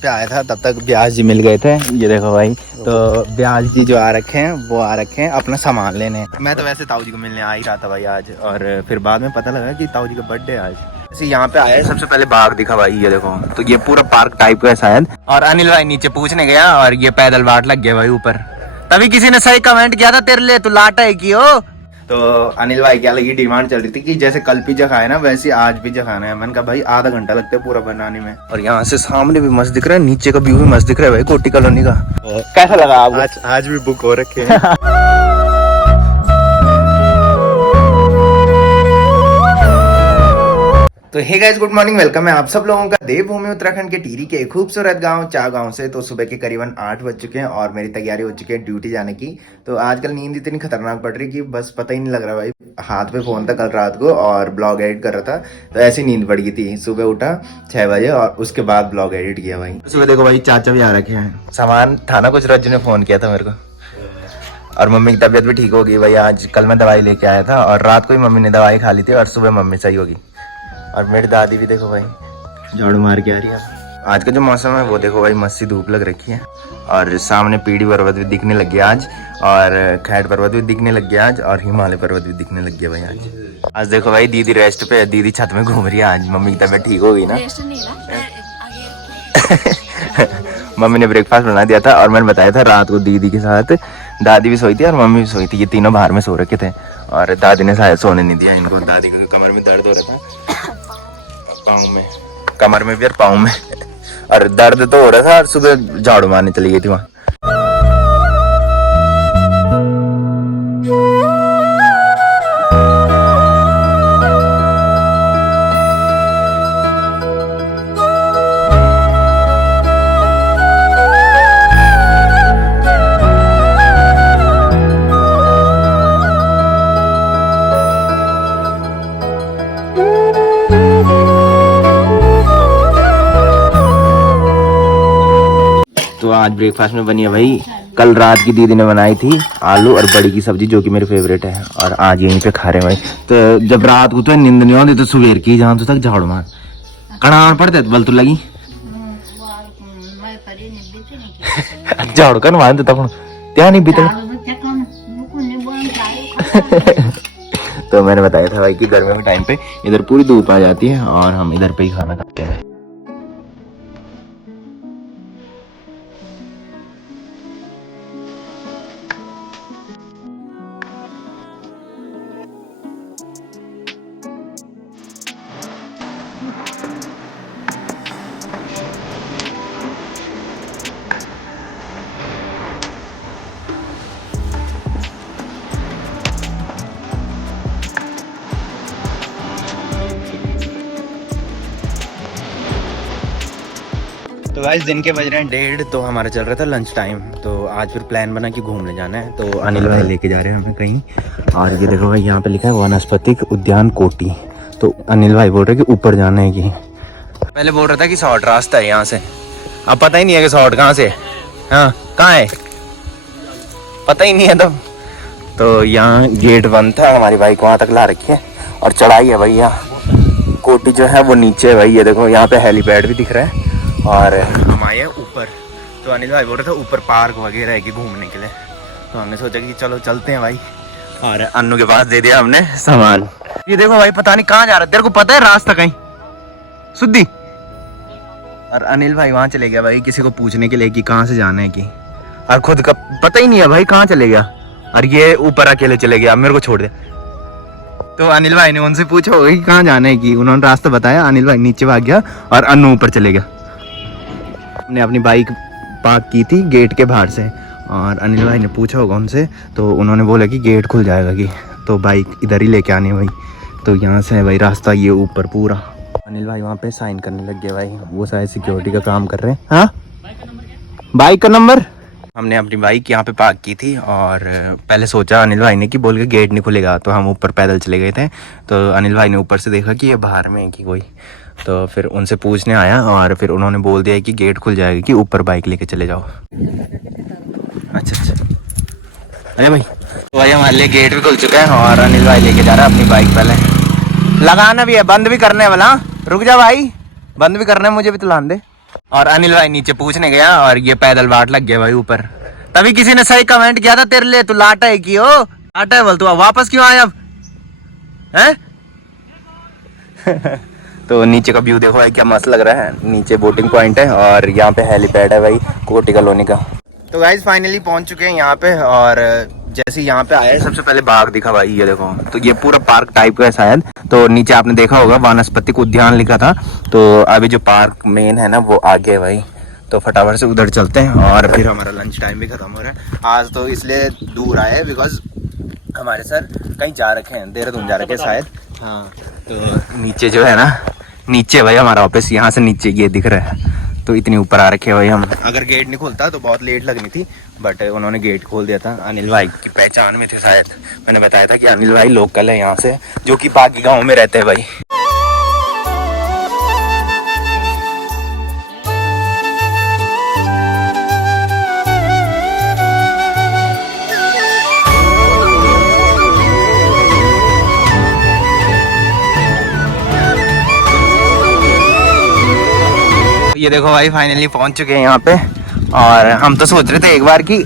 पे आया था तब तक ब्यास जी मिल गए थे। ये देखो भाई, तो ब्यास जी जो आ रखे हैं वो आ रखे हैं अपना सामान लेने। मैं तो वैसे ताऊ जी को मिलने आ ही रहा था भाई आज, और फिर बाद में पता लगा कि ताऊ जी का बर्थडे आज। ऐसे यहाँ पे आया है, सबसे पहले बाग दिखा भाई, ये देखो। तो ये पूरा पार्क टाइप का है शायद। और अनिल भाई नीचे पूछने गया और ये पैदल बाट लग गया भाई ऊपर। तभी किसी ने सही कमेंट किया था, तेरे लिए तो लाटा है की हो। तो अनिल भाई क्या लगी डिमांड चल रही थी कि जैसे कल पिज्जा खाया ना वैसे आज पिज्जा खाना है। मैंने कहा भाई आधा घंटा लगता है पूरा बनाने में। और यहाँ से सामने भी मस्त दिख रहा है, नीचे का व्यू भी मस्त दिख रहा है भाई, कोटी कॉलोनी का। कैसा लगा आपको? आज भी बुक हो रखे हैं। तो hey guys, good morning, welcome है आप सब लोगों का देवभूमि उत्तराखंड के टिहरी के खूबसूरत गांव चा गांव से। तो सुबह के करीबन 8 बज चुके हैं और मेरी तैयारी हो चुकी है ड्यूटी जाने की। तो आजकल नींद इतनी खतरनाक पड़ रही कि बस पता ही नहीं लग रहा भाई। हाथ पे फोन था कल रात को और ब्लॉग एडिट कर रहा था, तो ऐसी नींद पड़ गई थी। सुबह उठा 6 बजे और उसके बाद ब्लॉग एडिट किया भाई। सुबह देखो भाई, चाचा भी आ रखे हैं। सामान था ना कुछ, रज्जू ने फोन किया था मेरे को। और मम्मी की तबीयत भी ठीक हो गई भाई आज। कल मैं दवाई लेके आया था और रात को ही मम्मी ने दवाई खा ली थी और सुबह मम्मी सही होगी। और मेरी दादी भी देखो भाई झाड़ू मार के आ रही है। आज का जो मौसम है वो देखो भाई, मस्त सी धूप लग रखी है। और सामने पीढ़ी पर्वत भी दिखने लग गया आज, और खैट पर्वत भी दिखने लग गया आज, और हिमालय पर्वत भी दिखने लग गया भाई आज। आज देखो भाई दीदी रेस्ट पे, दीदी छत में घूम रही है आज। मम्मी की तबीयत ठीक हो गई ना। मम्मी ने ब्रेकफास्ट बना दिया था और मैंने बताया था रात को दीदी के साथ दादी भी सोई थी और मम्मी भी सोई थी। ये तीनों बाहर में सो रखे थे और दादी ने शायद सोने नहीं दिया इनको। दादी को कमर में दर्द हो रहा था, पाँव में, कमर में भी और पाँव में, और दर्द तो हो रहा था। और सुबह झाड़ू मारने चली गई थी वहाँ। तो आज ब्रेकफास्ट में बनी है भाई, कल रात की दीदी ने बनाई थी आलू और बड़ी की सब्जी, जो कि मेरी फेवरेट है। और आज यहीं पे खा रहे हैं भाई। तो जब रात को तो नींद नहीं आती तो सुबह की जहाँ तो तक झाड़ू मार कड़ान पड़ते बल तो लगी झाड़ू कर मान देता क्या नहीं बीते। तो मैंने बताया था भाई कि गर्मी के टाइम पे इधर पूरी धूप आ जाती है और हम इधर पे ही खाना खाते हैं। तो आज दिन के बज रहे हैं 1:30, तो हमारा चल रहा था लंच टाइम। तो आज फिर प्लान बना कि घूमने जाना है, तो अनिल भाई लेके जा रहे हैं हमें कहीं। और ये देखो भाई यहाँ पे लिखा है वनस्पतिक उद्यान कोटी। तो अनिल भाई बोल रहे कि ऊपर जाना है कि पहले बोल रहा था कि शॉर्ट रास्ता है यहाँ से, अब पता ही नहीं है कि शॉर्ट कहाँ से। हाँ कहाँ है पता ही नहीं है तब। तो यहाँ गेट बंद था, हमारी बाइक वहाँ तक ला रखी है और चढ़ाई है भाई। यहाँ कोटी जो है वो नीचे है भाई। ये देखो यहाँ पे हेलीपैड भी दिख रहा है और हम आए हैं ऊपर। तो अनिल भाई बोल रहे थे ऊपर पार्क वगैरह है कि घूमने के लिए। तो हमने सोचा कि चलो चलते हैं भाई। और अन्नू के पास दे दिया हमने सामान। ये देखो भाई पता नहीं कहाँ जा रहा है, तेरे को पता है रास्ता कहीं सुद्दी। और अनिल भाई वहाँ चले गया भाई किसी को पूछने के लिए कि कहाँ से जाना है कि, और खुद का पता ही नहीं है भाई कहाँ चले गया। और ये ऊपर अकेले चले गया, मेरे को छोड़ दे। तो अनिल भाई ने उनसे पूछा होगा कि कहाँ जाना है कि, उन्होंने रास्ता बताया। अनिल भाई नीचे भाग गया और अन्नू ऊपर चले गया। ने अपनी बाइक पार्क की थी गेट के बाहर से, और अनिल भाई ने पूछा होगा उनसे, तो उन्होंने बोला कि गेट खुल जाएगा कि, तो बाइक इधर ही लेके आनी है भाई। तो यहाँ से है भाई रास्ता ये ऊपर पूरा। अनिल भाई वहाँ पे साइन करने लग गए भाई, वो शायद सिक्योरिटी का काम कर रहे हैं। हाँ बाइक का नंबर। हमने अपनी बाइक यहाँ पे पार्क की थी और पहले सोचा अनिल भाई ने कि बोल के गेट नहीं खुलेगा, तो हम ऊपर पैदल चले गए थे। तो अनिल भाई ने ऊपर से देखा कि ये बाहर में है कि कोई, तो फिर उनसे पूछने आया और फिर उन्होंने बोल दिया कि गेट खुल जाएगा कि ऊपर बाइक लेके चले जाओ। अच्छा अरे भाई, तो भाई हमारे लिए गेट भी खुल चुका है और अनिल भाई लेके जा रहा है अपनी बाइक। पहले लगाना भी है, बंद भी करने वाला। रुक जा भाई, बंद भी करना है मुझे भी, तो लान दे। और अनिल भाई नीचे पूछने गया और ये पैदल बाट लग गया भाई ऊपर। तभी किसी ने सही कमेंट किया था तेरे लिए, तू लाटा है की हो, लाटा है बोल, तू वापस क्यों आया अब हैं? तो नीचे का व्यू देखो भाई क्या मस्त लग रहा है। नीचे बोटिंग पॉइंट है और यहाँ पे हेलीपैड है भाई कोटी कॉलोनी का। तो गाइस फाइनली पहुंच चुके हैं यहाँ पे, और जैसे यहाँ पे आया सबसे पहले बाग दिखा भाई, ये देखो। तो ये पूरा पार्क टाइप का है शायद, तो नीचे आपने देखा होगा वानस्पतिक उद्यान लिखा था। तो अभी जो पार्क मेन है ना वो आगे है भाई, तो फटाफट से उधर चलते हैं। और फिर हमारा लंच टाइम भी खत्म हो रहा है आज, तो इसलिए दूर आए हैं बिकॉज हमारे सर कहीं जा रखे हैं, देहरादून जा रखे हैं शायद। हाँ तो नीचे जो है ना, नीचे भाई हमारा ऑफिस, यहाँ से नीचे ये दिख रहा है। तो इतनी ऊपर आ रखे भाई हम। अगर गेट नहीं खुलता तो बहुत लेट लगनी थी, बट उन्होंने गेट खोल दिया था। अनिल भाई की पहचान में थे शायद, मैंने बताया था कि अनिल भाई लोकल है यहाँ से, जो कि बाकी गाँव में रहते हैं भाई। ये देखो भाई फाइनली पहुंच चुके हैं यहाँ पे। और हम तो सोच रहे थे एक बार कि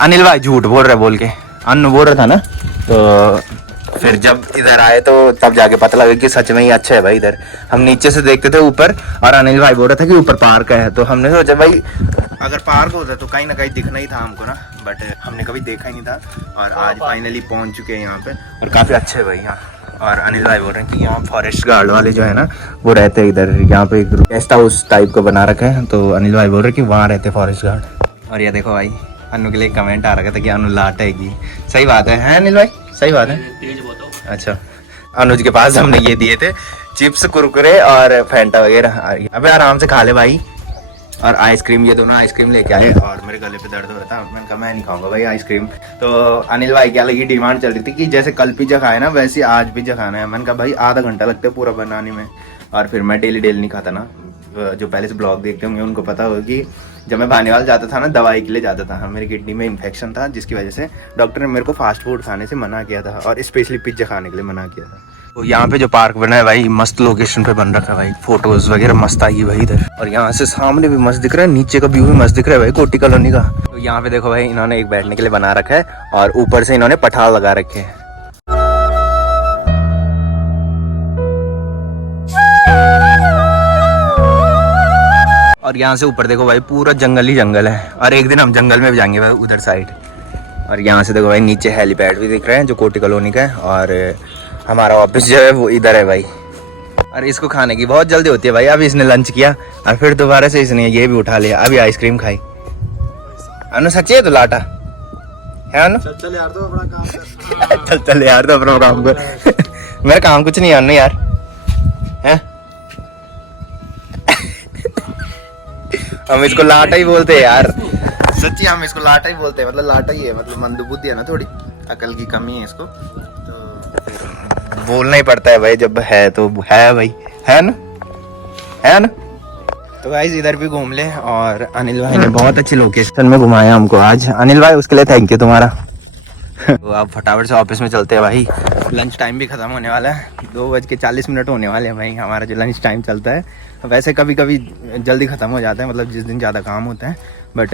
अनिल भाई झूठ बोल रहे, बोल के अनु बोल रहा था ना, तो फिर जब इधर आए तो तब जाके पता लगा कि सच में ही अच्छा है भाई इधर। हम नीचे से देखते थे ऊपर, और अनिल भाई बोल रहा था कि ऊपर पार्क है, तो हमने सोचा भाई अगर पार्क होता तो कहीं ना कहीं दिखना ही था हमको ना, बट हमने कभी देखा ही नहीं था। और आज फाइनली पहुंच चुके हैं यहाँ पे, और काफ़ी अच्छे है भाई यहाँ। और अनिल भाई बोल रहे हैं कि यहाँ फॉरेस्ट गार्ड वाले जो है ना वो रहते हैं इधर, यहाँ पे एक गेस्ट हाउस टाइप का बना रखा है, तो अनिल भाई बोल रहे हैं कि वहाँ रहते फॉरेस्ट गार्ड। और ये देखो भाई अनु के लिए कमेंट आ रखा था कि अनु लाट है की, सही बात है अनिल भाई, सही बात है। अच्छा, अनुज के पास हमने ये दिए थे चिप्स कुरकुरे और फैंटा वगैरह। अबे आराम से खा ले भाई। और आइसक्रीम, ये दोनों आइसक्रीम लेके आए, और मेरे गले पे दर्द हो रहा था, मैंने कहा मैं नहीं खाऊंगा भाई आइसक्रीम। तो अनिल भाई क्या लगी डिमांड चल रही थी कि जैसे कल पिज्जा खाए ना वैसे आज पिज्जा खाना है। मैंने कहा भाई आधा घंटा लगता है पूरा बनाने में, और फिर मैं डेली नहीं खाता ना। जो पहले से ब्लॉग देखते होंगे उनको पता होगा कि जब मैं भानेवाल जाता था ना दवाई के लिए जाता था, मेरी किडनी में इन्फेक्शन था, जिसकी वजह से डॉक्टर ने मेरे को फास्ट फूड खाने से मना किया था, और स्पेशली पिज्जा खाने के लिए मना किया था। तो यहाँ पे जो पार्क बना है भाई मस्त लोकेशन पे बन रखा है भाई, फोटोज वगैरह मस्त आई है भाई इधर। और यहाँ से सामने भी मस्त दिख रहा है, नीचे का व्यू भी मस्त दिख रहा है भाई कोटी कॉलोनी का। तो यहाँ पे देखो भाई इन्होंने एक बैठने के लिए बना रखा है, और ऊपर से इन्होंने पठाल लगा रखे हैं। और यहाँ से ऊपर देखो भाई पूरा जंगल ही जंगल है, और एक दिन हम जंगल में भी जाएंगे भाई उधर साइड। और यहाँ से देखो भाई नीचे हेलीपैड भी दिख रहे हैं जो कोटी कॉलोनी का है, और हमारा ऑफिस जो है वो इधर है भाई। और इसको खाने की बहुत जल्दी होती है भाई, अभी इसने लंच किया और फिर दोबारा से इसने ये भी उठा लिया, अभी आइसक्रीम खाई। अनु सच्ची है तो लाटा है अनु? चल यार तो अपना काम कर। चल यार तो अपना काम कर। मेरा काम कुछ नहीं है अनु यार, है हम इसको लाटा ही बोलते हैं यार, सच्ची हम इसको लाटा ही बोलते हैं, मतलब लाटा ही है, मतलब मंदबुद्धि है ना, थोड़ी अकल की कमी है इसको, तो बोलना ही पड़ता है भाई, जब है तो है भाई, है ना, है ना। तो गाइस इधर भी घूम ले, और अनिल भाई ने बहुत अच्छी लोकेशन में घुमाया हमको आज। अनिल भाई उसके लिए थैंक यू तुम्हारा। तो अब फटाफट से ऑफिस में चलते हैं भाई, लंच टाइम भी खत्म होने वाला है, 2:40 होने वाले हैं भाई हमारा जो लंच टाइम चलता है। वैसे कभी कभी जल्दी ख़त्म हो जाता है, मतलब जिस दिन ज़्यादा काम होता है, बट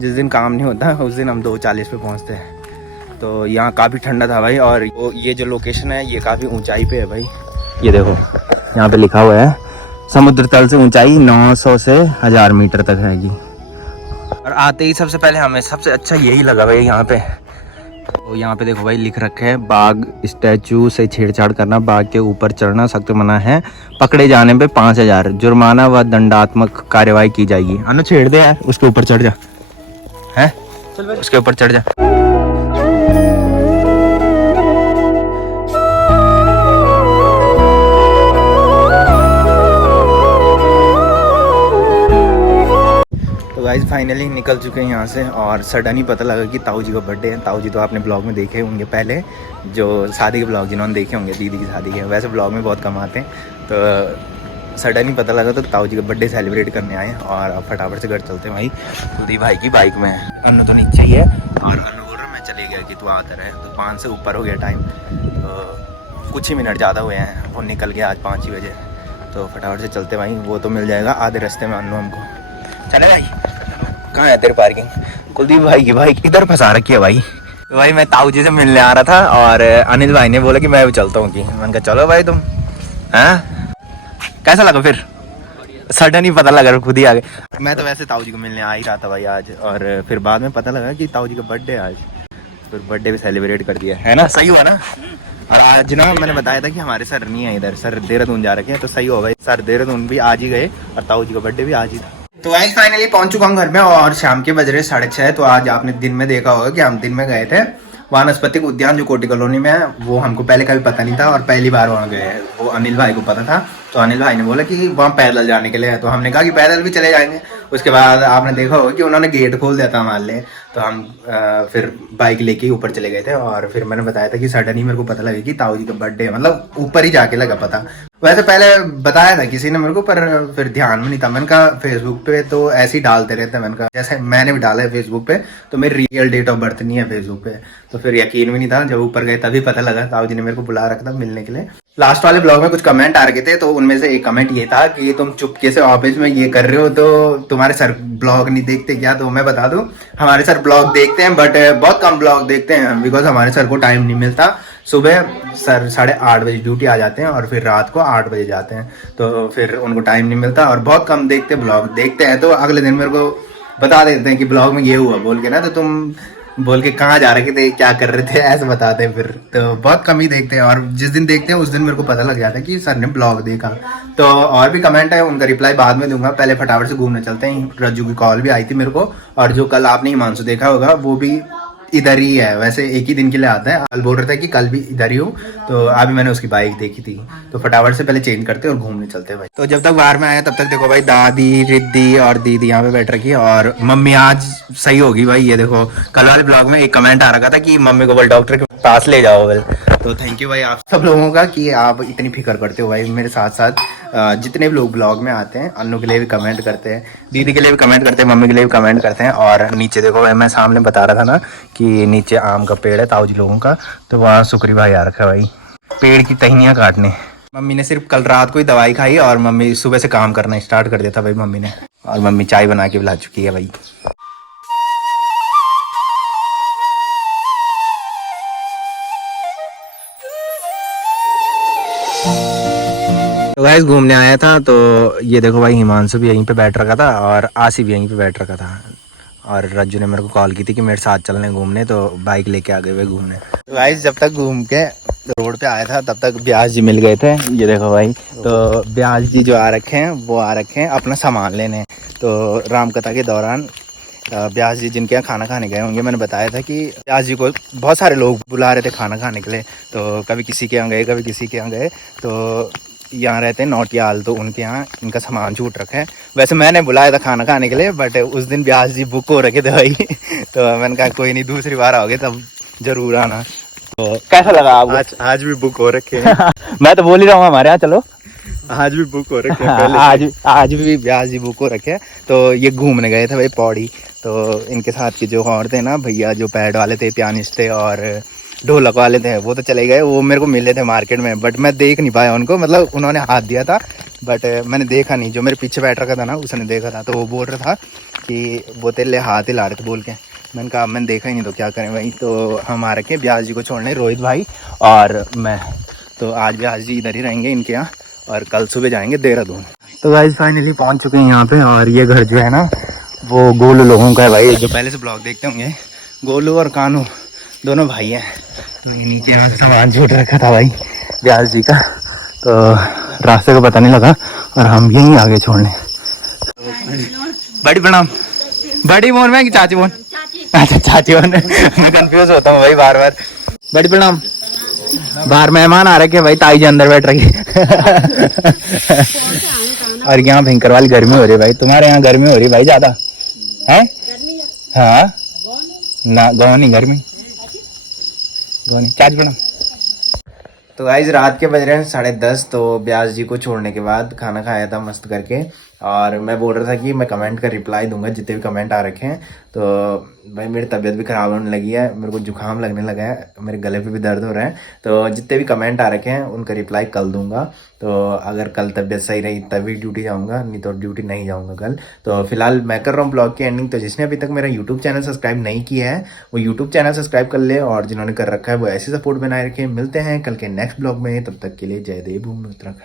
जिस दिन काम नहीं होता उस दिन हम 2:40 पे पहुंचते हैं। तो यहाँ काफ़ी ठंडा था भाई, और ये जो लोकेशन है ये काफ़ी ऊंचाई पे है भाई, ये देखो यहाँ पे लिखा हुआ है समुद्र तल से ऊंचाई 900 से 1000 मीटर तक है जी। और आते ही सबसे पहले हमें सबसे अच्छा यही लगा भाई यहाँ पे। तो यहाँ पे देखो भाई लिख रखे है बाघ स्टैचू से छेड़छाड़ करना, बाघ के ऊपर चढ़ना सख्त मना है, पकड़े जाने पे 5000 जुर्माना व दंडात्मक कार्यवाही की जाएगी। अनु छेड़ दे यार, उसके ऊपर चढ़ जा, है उसके ऊपर चढ़ जा। गाइस फाइनली निकल चुके हैं यहाँ से, और सडन ही पता लगा कि ताऊ जी का बर्थडे है। ताऊ जी तो आपने ब्लॉग में देखे होंगे पहले, जो शादी के ब्लॉग जिन्होंने देखे होंगे, दीदी की शादी के, वैसे ब्लॉग में बहुत कम आते हैं। तो सडन ही पता लगा तो ताऊ जी का बर्थडे सेलिब्रेट करने आए, और अब फटाफट से घर चलते हैं भाई। खुदी भाई की बाइक में है, अनु तो नीचे ही है, और अनु बोल रहा मैं चले गया कि तू आता रहे। तो 5 से ऊपर हो गया टाइम, तो कुछ ही मिनट ज़्यादा हुए हैं, वो निकल गया आज 5 ही बजे। तो फटाफट से चलते भाई, वो तो मिल जाएगा आधे रास्ते में अन्नू हमको। चले भाई, कहाँ है तेरी पार्किंग? कुलदीप भाई की बाइक इधर फंसा रखी है भाई। तो भाई मैं ताऊ जी से मिलने आ रहा था और अनिल भाई ने बोला कि मैं भी चलता हूँ, कि मैंने कहा चलो भाई तुम। हैं कैसा लगा फिर? सडन ही पता लगा, खुद ही आ गए। मैं तो वैसे ताऊ जी को मिलने आ ही रहा था भाई आज, और फिर बाद में पता लगा कि ताऊ जी का बर्थडे आज, फिर बर्थडे भी सेलिब्रेट कर दिया है ना, सही हुआ ना। और आज ना मैंने बताया था कि हमारे सर नहीं है इधर, सर देहरादून जा रखे हैं, तो सही होगा, सर देहरादून भी आज ही गए और ताऊ जी का बर्थडे भी आज ही था। तो आज फाइनली पहुंच चुका हूँ घर में और शाम के बज रहे 6:30। तो आज आपने दिन में देखा होगा कि हम दिन में गए थे वानस्पतिक उद्यान जो कोटी कॉलोनी में है, वो हमको पहले कभी पता नहीं था और पहली बार वहाँ गए हैं। वो अनिल भाई को पता था, तो अनिल भाई ने बोला कि वहाँ पैदल जाने के लिए है, तो हमने कहा कि पैदल भी चले जाएंगे। उसके बाद आपने देखा होगा कि उन्होंने गेट खोल दिया था हमारे लिए, तो हम फिर बाइक लेके ऊपर चले गए थे। और फिर मैंने बताया था कि सडन ही मेरे को पता लगा कि ताऊ जी का बर्थडे, मतलब ऊपर ही जाके लगा पता। वैसे पहले बताया था किसी ने मेरे को, पर फिर ध्यान में नहीं था। मैंने कहा फेसबुक पे तो ऐसे ही डालते रहते हैं, मैंने कहा जैसे मैंने भी डाला है फेसबुक पे, तो मेरी रियल डेट ऑफ बर्थ नहीं है फेसबुक पे। तो फिर यकीन भी नहीं था, जब ऊपर गए तभी पता लगा। ताऊ जी ने मेरे को बुला रखा था मिलने के लिए। लास्ट वाले ब्लॉग में कुछ कमेंट आ रखे थे, तो उनमें से एक कमेंट ये था कि तुम चुपके से ऑफिस में ये कर रहे हो, तो तुम्हारे सर ब्लॉग नहीं देखते क्या? तो मैं बता दूं, हमारे सर ब्लॉग देखते हैं, बट बहुत कम ब्लॉग देखते हैं, बिकॉज हमारे सर को टाइम नहीं मिलता। सुबह सर 8:30 बजे ड्यूटी आ जाते हैं और फिर रात को 8 बजे जाते हैं, तो फिर उनको टाइम नहीं मिलता और बहुत कम देखते ब्लॉग। देखते हैं तो अगले दिन मेरे को बता देते हैं कि ब्लॉग में ये हुआ बोल के ना, तो तुम बोल के कहाँ जा रहे थे, क्या कर रहे थे, ऐसे बताते हैं। फिर तो बहुत कम ही देखते हैं, और जिस दिन देखते हैं उस दिन मेरे को पता लग जाता है कि सर ने ब्लॉग देखा। तो और भी कमेंट है, उनका रिप्लाई बाद में दूंगा, पहले फटाफट से घूमने चलते हैं। रज्जू की कॉल भी आई थी मेरे को, और जो कल आपने हिमांशु देखा होगा वो भी इधर ही है, वैसे एक ही दिन के लिए आता है। कल बोल रहा था कि कल भी इधर ही हूँ, तो अभी मैंने उसकी बाइक देखी थी। तो फटाफट से पहले चेंज करते और घूमने चलते भाई। तो जब तक बाहर में आया तब तक देखो भाई, दादी, रिद्धि और दीदी यहाँ पे बैठ रखी है, और मम्मी आज सही होगी भाई। ये देखो कल वाले ब्लॉग में एक कमेंट आ रखा था कि मम्मी को बोल डॉक्टर के पास ले जाओ बोल। तो थैंक यू भाई आप सब लोगों का कि आप इतनी फिक्र करते हो भाई मेरे साथ साथ। जितने भी लोग ब्लॉग में आते हैं, अन्नू के लिए भी कमेंट करते हैं, दीदी के लिए भी कमेंट करते हैं, मम्मी के लिए भी कमेंट करते हैं। और नीचे देखो भाई, मैं सामने बता रहा था ना कि नीचे आम का पेड़ है ताऊ जी लोगों का, तो वहाँ सुक्री भाई आ रखा है भाई पेड़ की टहनियाँ काटने। मम्मी ने सिर्फ कल रात को ही दवाई खाई और मम्मी सुबह से काम करना स्टार्ट कर दिया था भाई मम्मी ने। और मम्मी चाय बना के पिला चुकी है भाई। तो गाइस घूमने आया था, तो ये देखो भाई हिमांशु भी यहीं पे बैठ रखा था और आशी भी यहीं पे बैठ रखा था। और रज्जू ने मेरे को कॉल की थी कि मेरे साथ चलने घूमने, तो बाइक लेके आ गए हुए घूमने। तो गाइस जब तक घूम के रोड पे आया था तब तक ब्यास जी मिल गए थे, ये देखो भाई। तो ब्यास जी जो आ रखे हैं वो आ रखे हैं अपना सामान लेने। तो रामकथा के दौरान ब्यास जी जिनके यहाँ खाना खाने गए होंगे, मैंने बताया था कि ब्यास जी को बहुत सारे लोग बुला रहे थे खाना खाने के लिए। तो कभी किसी के यहाँ गए, कभी किसी के यहाँ गए। तो यहाँ रहते हैं नौटियाल, तो उनके यहाँ इनका सामान छूट रखा है। वैसे मैंने बुलाया था खाना खाने के लिए, बट उस दिन ब्यास जी बुक हो रखे थे भाई। तो मैंने कहा कोई नहीं, दूसरी बार आओगे तब जरूर आना। तो कैसा लगा आपको? आज भी बुक हो रखे हैं। मैं तो बोल ही रहा हूँ हमारे यहाँ चलो। आज भी बुक हो रखे हैं, आज भी ब्यास जी बुक हो रखे हैं। तो ये घूमने गए थे भाई पौड़ी। तो इनके साथ के जो और थे ना भैया, जो पैड वाले थे, पियानिस्ट थे और ढोलक वाले थे, वो तो चले गए। वो मेरे को मिले थे मार्केट में, बट मैं देख नहीं पाया उनको, मतलब उन्होंने हाथ दिया था बट मैंने देखा नहीं। जो मेरे पीछे बैठ रखा था ना उसने देखा था, तो वो बोल रहा था कि वो तेरे लिए हाथ हिला रहे थे बोल के। मैंने कहा मैंने देखा ही नहीं तो क्या करें भाई। तो हम आ रखे ब्यास जी को छोड़ने, रोहित भाई और मैं। तो आज ब्यास जी इधर ही रहेंगे इनके यहाँ, और कल सुबह जाएंगे देहरादून। तो गाइस फाइनली पहुँच चुके हैं यहाँ पे, और ये घर जो है ना वो गोलू लोगों का है भाई, जो पहले से ब्लॉग देखते होंगे। गोलू और कानू दोनों भाई हैं। तो नीचे में सामान छूट रखा था भाई ब्यास जी का, तो रास्ते को पता नहीं लगा और हम यहीं आगे छोड़ने। बड़ी प्रणाम। बड़ी मोहन में कि चाची मोहन? अच्छा चाची मोहन। मैं कंफ्यूज होता हूँ भाई बार बार। बड़ी प्रणाम। बाहर मेहमान आ रखे भाई, ताई जी अंदर बैठ रही और यहाँ भयंकर वाली गर्मी हो रही है भाई। तुम्हारे यहाँ गर्मी हो रही है भाई ज्यादा है? हाँ ना गाँव नहीं गर्मी, गाँव नहीं। चाची प्रणाम। तो गाइस रात के बज रहे हैं 10:30। तो ब्यास जी को छोड़ने के बाद खाना खाया था मस्त करके, और मैं बोल रहा था कि मैं कमेंट का रिप्लाई दूंगा जितने भी कमेंट आ रखे हैं। तो भाई मेरी तबीयत भी ख़राब होने लगी है, मेरे को जुकाम लगने लगा है, मेरे गले पे भी दर्द हो रहा है। तो जितने भी कमेंट आ रखे हैं उनका रिप्लाई कल दूंगा। तो अगर कल तबीयत सही रही तभी ड्यूटी जाऊंगा, नहीं तो ड्यूटी नहीं जाऊंगा कल। तो फिलहाल मैं कर रहा हूँ ब्लॉग की एंडिंग। तो जिसने अभी तक मेरा यूट्यूब चैनल सब्सक्राइब नहीं किया है वो यूट्यूब चैनल सब्सक्राइब कर ले, और जिन्होंने कर रखा है वो ऐसे सपोर्ट बनाए रखे। मिलते हैं कल के नेक्स्ट ब्लॉग में, तब तक के लिए जय देव भूमि उत्तराखंड।